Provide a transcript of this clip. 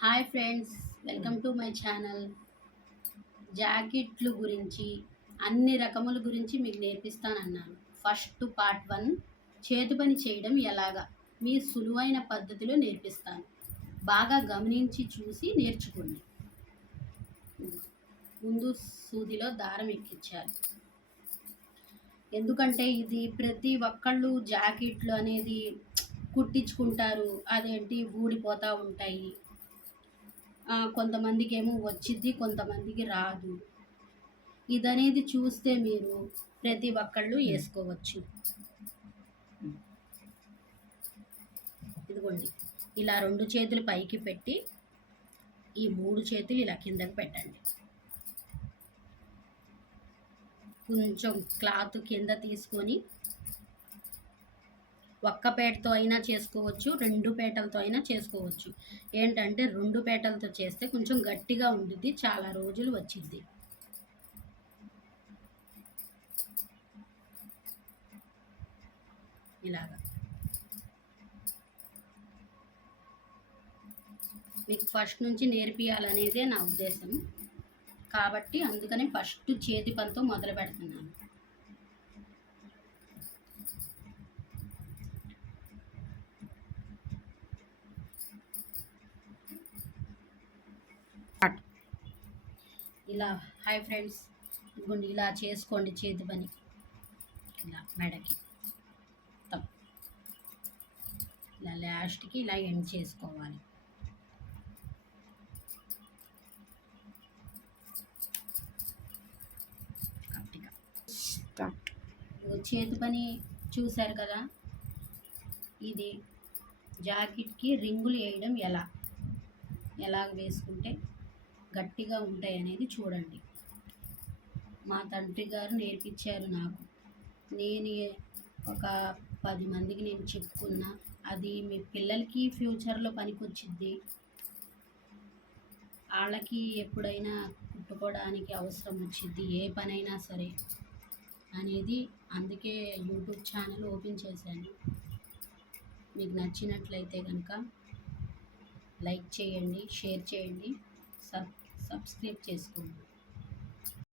Hi friends, welcome to my channel. జాకెట్లు గురించి అన్ని రకముల గురించి మీకు నేర్పిస్తానన్నాను. ఫస్ట్ పార్ట్ 1 చేతి పని చేయడం ఎలాగా మీ సులువైన పద్ధతిలో నేర్పిస్తాను. బాగా గమనించి చూసి నేర్చుకోండి. ముందు సూదిలో దారం ఎక్కించాలి. ఎందుకంటే ఇది ప్రతి ఒక్కళ్ళు జాకెట్లు అనేది కుట్టించుకుంటారు, అదేంటి ఊడిపోతూ ఉంటాయి. కొంతమందికి ఏమో వచ్చిద్ది, కొంతమందికి రాదు. ఇదనేది చూస్తే మీరు ప్రతి ఒక్కళ్ళు వేసుకోవచ్చు. ఇదిగోండి, ఇలా 2 చేతులు పైకి పెట్టి ఈ 3 చేతులు ఇలా కిందకి పెట్టండి. కొంచెం క్లాత్ కింద తీసుకొని ఒక్క పేటతో అయినా చేసుకోవచ్చు, 2 పేటలతో అయినా చేసుకోవచ్చు. ఏంటంటే 2 పేటలతో చేస్తే కొంచెం గట్టిగా ఉంటుంది, చాలా రోజులు వచ్చింది. ఇలాగా మీకు ఫస్ట్ నుంచి నేర్పియాలనేదే నా ఉద్దేశం, కాబట్టి అందుకని ఫస్ట్ చేతి పనితో మొదలు పెడుతున్నాను. ఇలా హాయ్ ఫ్రెండ్స్, ఇదిగోండి ఇలా చేసుకోండి చేతి పని. ఇలా మెడకి ఇలా లాస్ట్కి ఇలా ఎండ్ చేసుకోవాలి. చేతి పని చూశారు కదా. ఇది జాకెట్కి రింగులు వేయడం ఎలా వేసుకుంటే గట్టిగా ఉంటాయి అనేది చూడండి. మా తండ్రి గారు నేర్పించారు నాకు. నేను ఒక 10 మందికి నేను చెప్పుకున్నా. అది మీ పిల్లలకి ఫ్యూచర్లో పనికొచ్చిద్ది, వాళ్ళకి ఎప్పుడైనా కుట్టుకోవడానికి అవసరం వచ్చిద్ది, ఏ పనైనా సరే అనేది. అందుకే యూట్యూబ్ ఛానల్ ఓపెన్ చేశాను. మీకు నచ్చినట్లయితే కనుక లైక్ చేయండి, షేర్ చేయండి, సబ్స్క్రైబ్ చేసుకోండి.